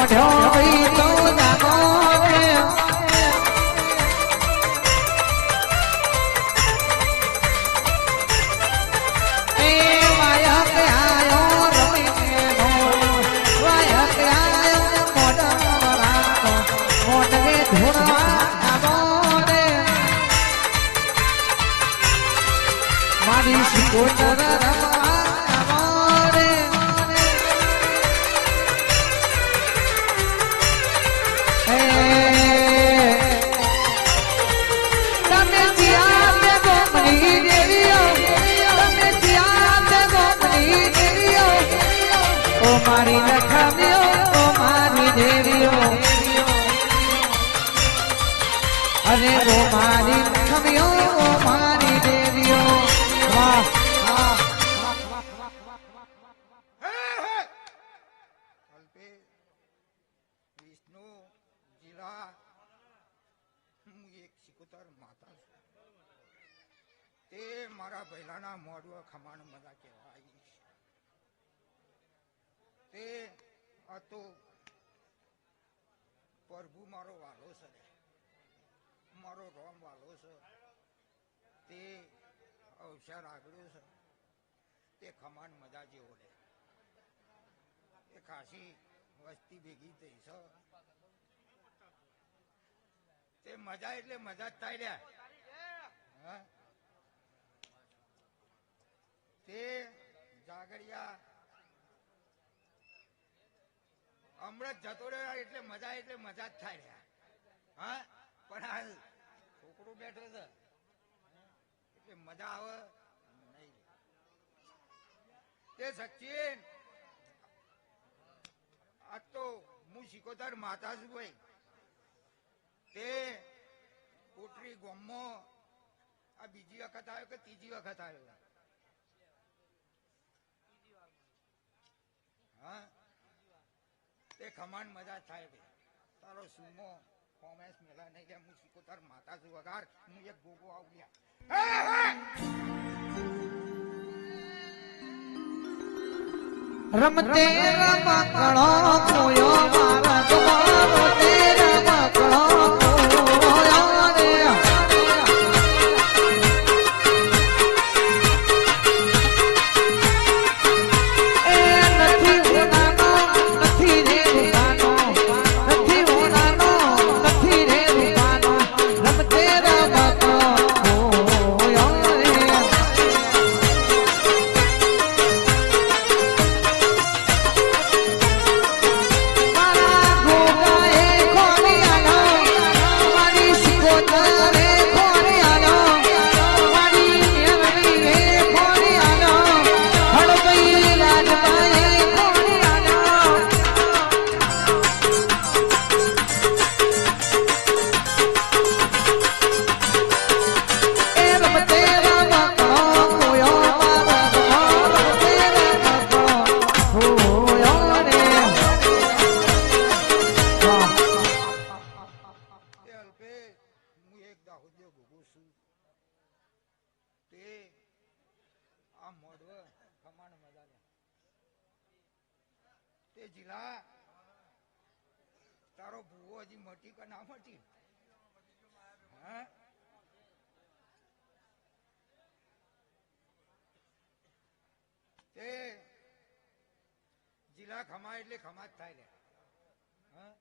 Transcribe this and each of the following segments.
મોઢો તે મારા પહેલાના મોઢું ખમાણ મજા કહેવાય તે આ તો પ્રભુ મારો વાલો છે રે. મારો રોમ વાલો છે તે અવસર આગળ્યો છે. તે ખમાન મજા જેવો રે. એ ખાસી વસ્તી ભેગી થઈ છે. તે મજા એટલે મજા જ થાય રહ્યા તે જાગડિયા હમણાં જતો રહ્યો એટલે મજા એટલે મજા જ થાય રહ્યા હા? પણ હાલ છોકરો બેઠો છે. એટલે મજા આવે. તે સચિન, આ તો હું શિકોતર માતા છું ભાઈ તે કોટરી ગોમમાં આ બીજી વખત આવ્યો કે ત્રીજી વખત આવ્યો? હા? તે ખમાન મજા થાય ભાઈ તારો સુમો કોમેસ મેલા નહીં લે હું શિકોતર માતા છું વગાર હું એક ગોગો આવું રમતે રમકડો કોયો મારા જિલ્લા ખમા એટલે ખમા જ થાય લે હા?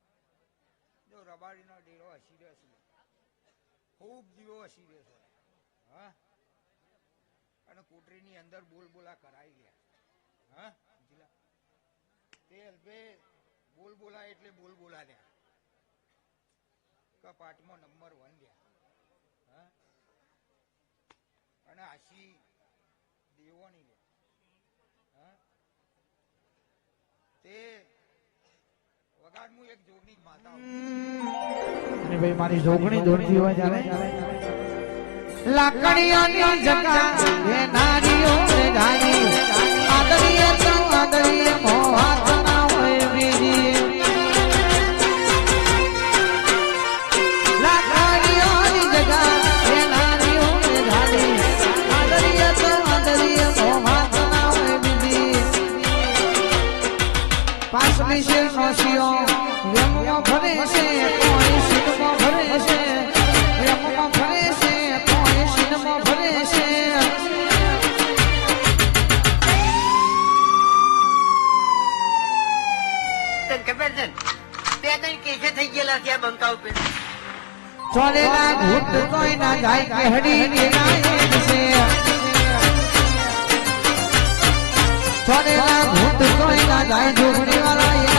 જો રબારીનો ઢીલો હસી રહ્યો છે. ખૂબ દીવો હસી રહ્યો છે. હા? અને કોટરીની અંદર બોલ બોલા કરાઈ ગયા. હા? તે અલ્પે બોલ બોલા એટલે બોલ બોલા લ્યા કપાટમાં નંબર વન લ્યા હા અને આશી દેવોની લે હા તે વગાડ હું એક જોગની જ માતા હું અને ભાઈ, મારી જોગણી દોડતી હોય ત્યારે લાકડીઓની જગા એ નારીઓ ગાની આદરીએ તો આદરીય મોહાત છે આ બંકા ઉપર. ચોરેલા ભૂત કોઈ ના જાય કે હડી નિરાય છે ચોરેલા ભૂત કોઈ ના જાય જોગણી વાળા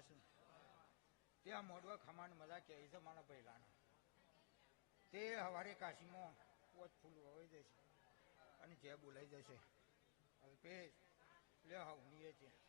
છું ત્યાં મોડવા ખમાણ મજા કહે છે મારા પહેલાના. તે હવારે કાશીમાં પોચ ફૂલ વવાઈ જશે અને જે બોલાઈ જશે. અલ્પેશ લે હવનીએ છે.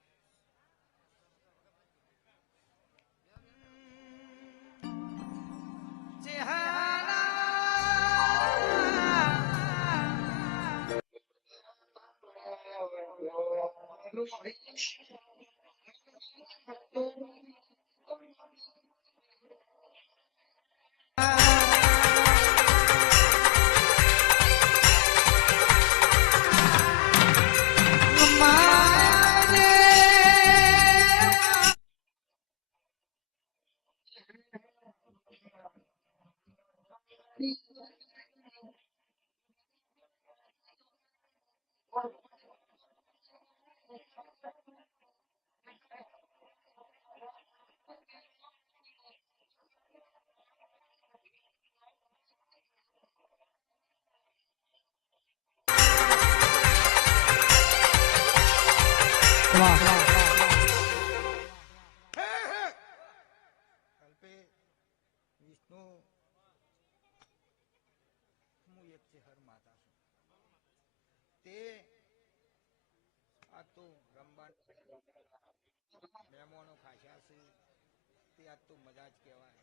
વાહ તે આ તો મજા જ કહેવાય.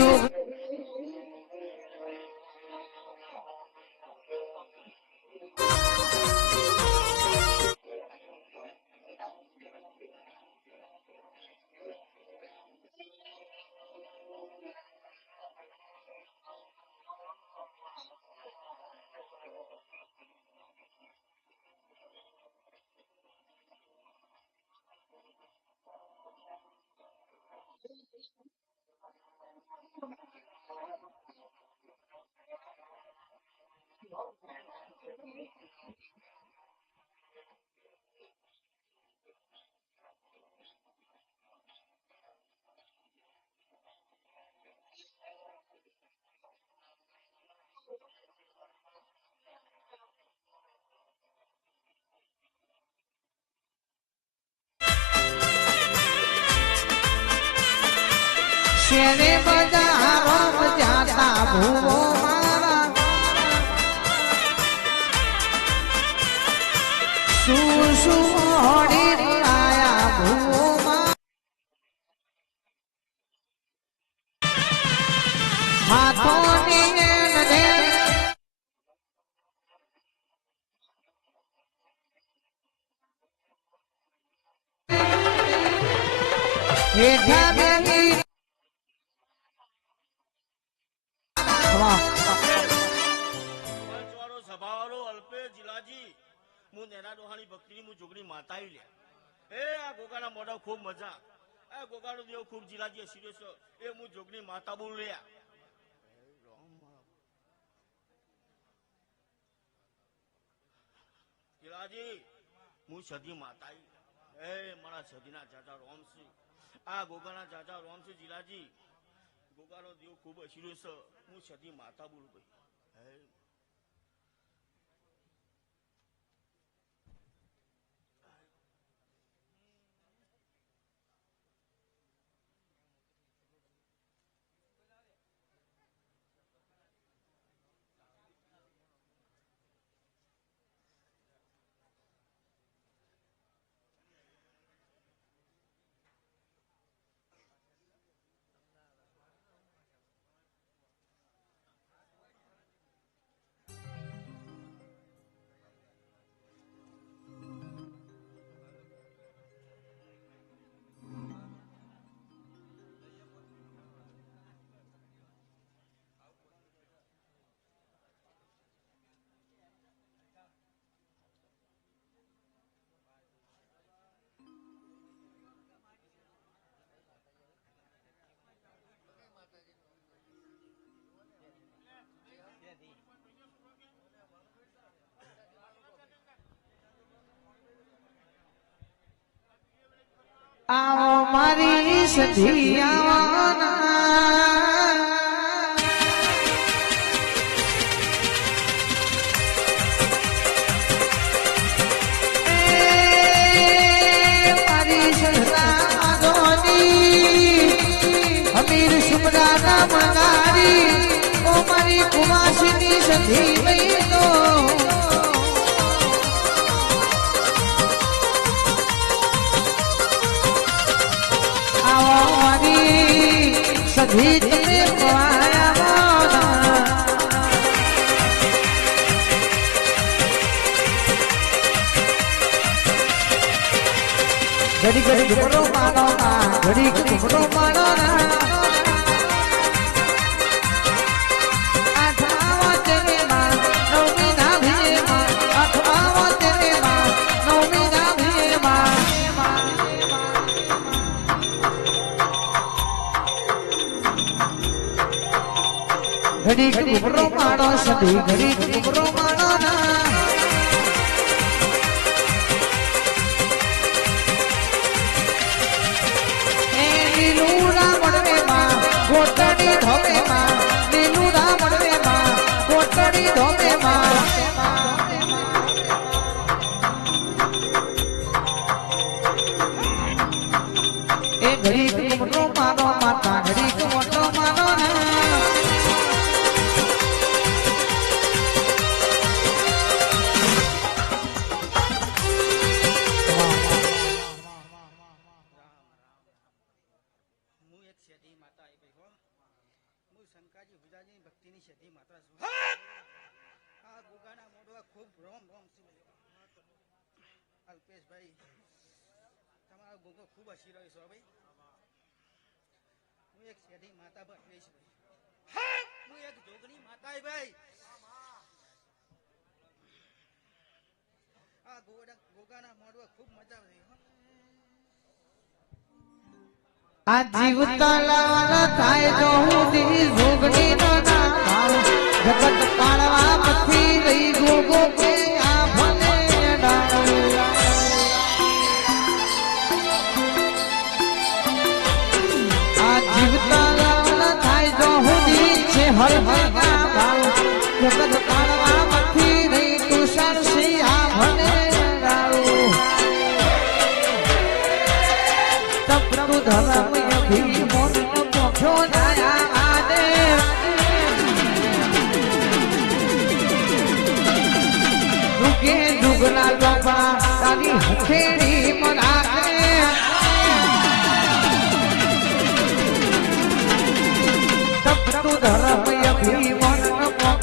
મારી શેરે બજારો શું શું આયા ભૂવો મારા. બેની હું જોગણી માતા એ, આ ગોગાના મોઢા ખૂબ મજા. એ, ગોગાનો દેવ ખૂબ જીલાજી હસી છો. એ, હું જોગની માતા બોલ રહ્યા જીલાજી, હું સદી માતા એ, મારા સદીના જાજા રોમસિંહ આ ગોગાના જાજા રોમસિંહ જીલાજી. ગોગાનો દેવ ખૂબ અશીરો છે. હું સદી માતા બોલું ભાઈ. આવો મારી સધી આવવાના. એ મારી સધના માધોની અમીર સુમરાના મંગારી ઓ મારી કુમાસીની સધી ઘડી ઘડી ઘુમરો માનો ઘડી ઘડી ઘુમરો માનો ના ઘડીક ઘુમરો માણો સધી ઘડીક ઘુમરો ગોગાના મોઢવા ખૂબ મજા હો. આ જીવતા લાવાના થાય જો હું નો ના જગત પાળવા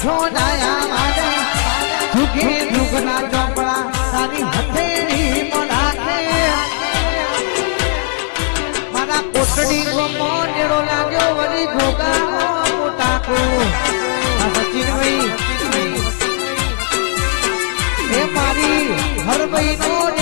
જાયા માજા જુગે જુગના ચોપડા તારી હથેળી મરાકે મારા કોટડી ગમો મારી નો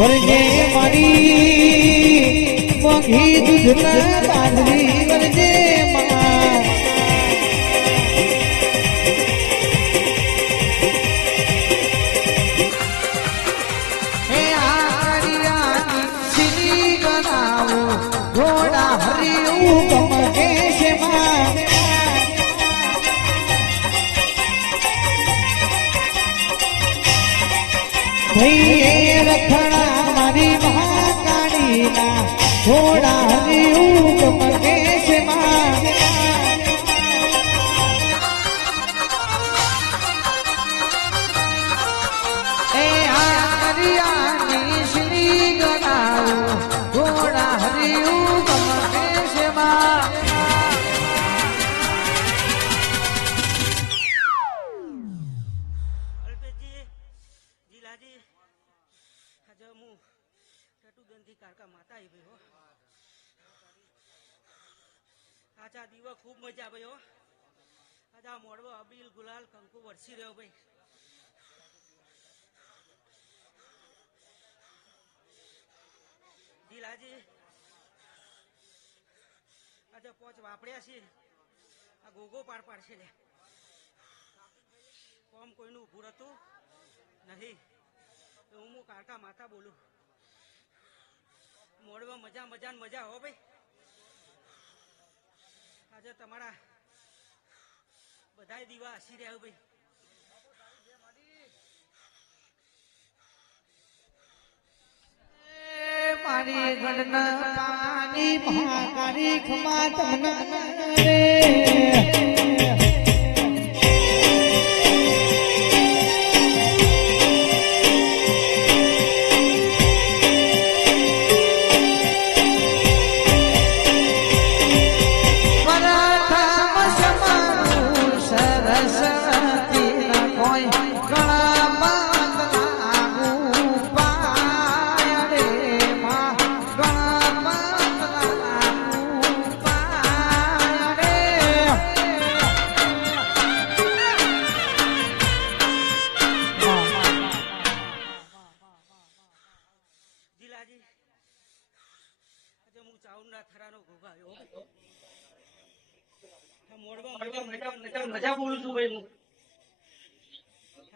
વરજે મારી મોઘી દૂધના બાંધવી વરજે ઘોડા હરિયું ટટુદનથી કારકા માતા આવી ભાઈ હો આજા દીવા ખૂબ મજા આવે હો. મોડવો અબીલ ગુલાલ કંકુ વરસી રહ્યો ભાઈ. જીલાજી આજે પોચ વાપર્યા છે આ ગોગો પાડ પાડશે લે. કોમ કોઈનું ઊભું હતું નહીં. હું હું કાકા માતા બોલું. મોડમાં મજા મજા મજા હો ભાઈ. આજે તમારા બધાય દીવા હસી રહ્યા ભાઈ. મારી ગણના પાની મહાકાળી ખમા તમને.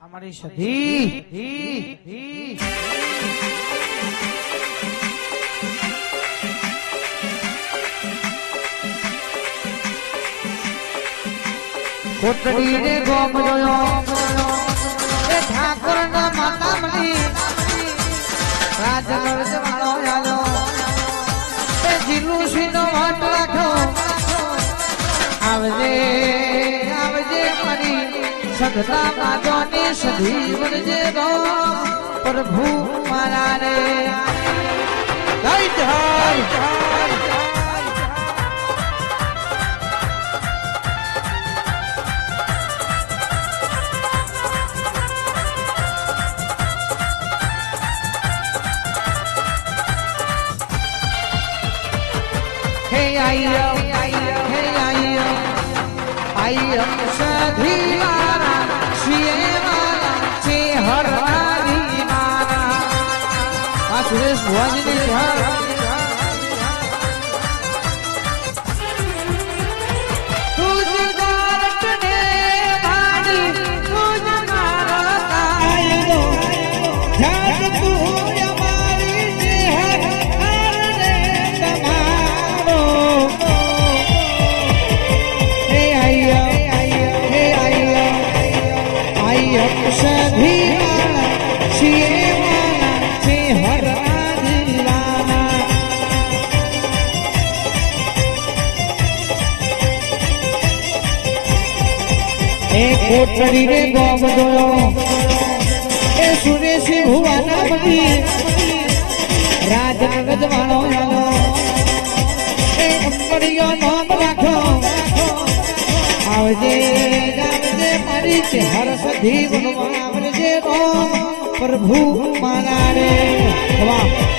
અમારી સધી કોટડી ને ગોમ જોયો એ ઠાકોર ના માતા મળી રાજગઢ જવાનો યાદો એ જીલું સીનો વાટ રાખો. આવજે સગતા માધોની સધી જે પ્રભુ મારા રે. જય જય હે આયો હે આયો આયો સધી મારા શિયે સુરેશ ભુવાજીની એ કોટડી રે જોયો એ સુરેશી ભુવાના બધી રાજનગર વાળો યાલો એ અંબડિયો નામ પ્રભુ મારા રે. વાહ.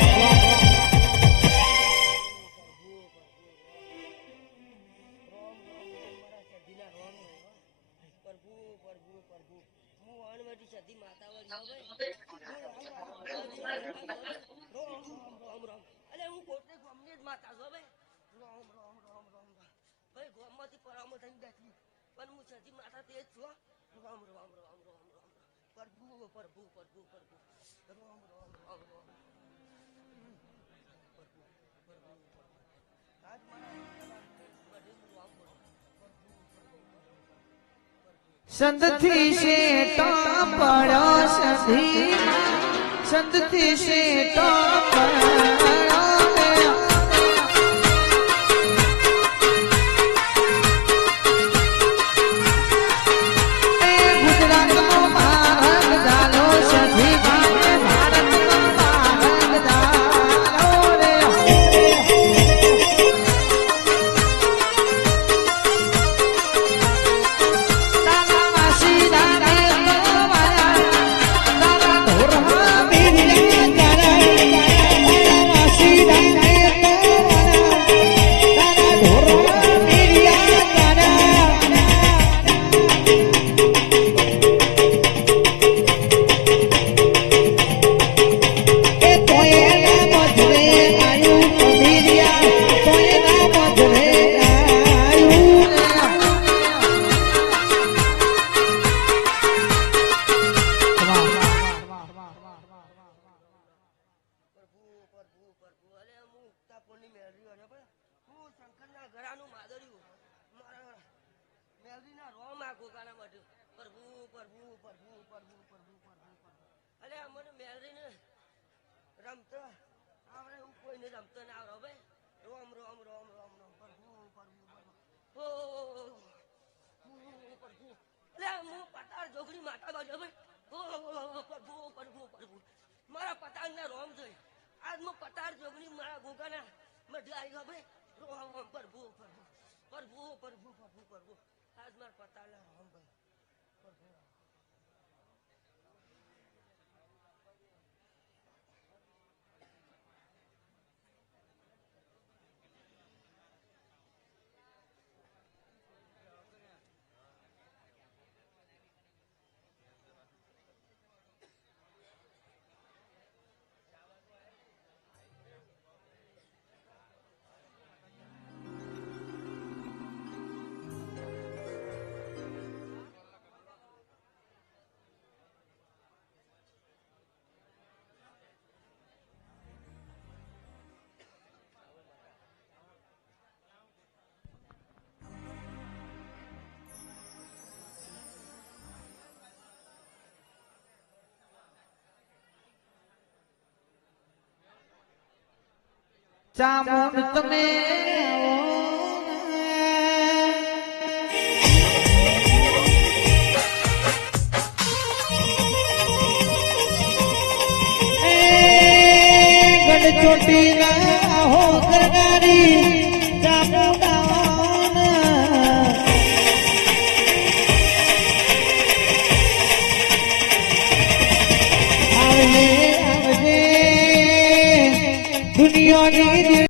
પ્રભુ પ્રભુ પ્રભુ. પ્રભુ રોમ રોમ રોમ રોમ. આજ હું રોમ રોમ સંતથી શેટો પડ્યો સધી સંતથી શેટો પડ્યો જોગણી પતાર ના મારા રોમ જોઈ આજ હું પતાર જોગણી મારા ગોગાના મજા આવી ગયો ભાઈ રોમ પ્રભુ પ્રભુ પ્રભુ પ્રભુ પ્રભુ પ્રભુ આજ મારા પતારના ચામુંડ તમે ગઢ ચોટી ના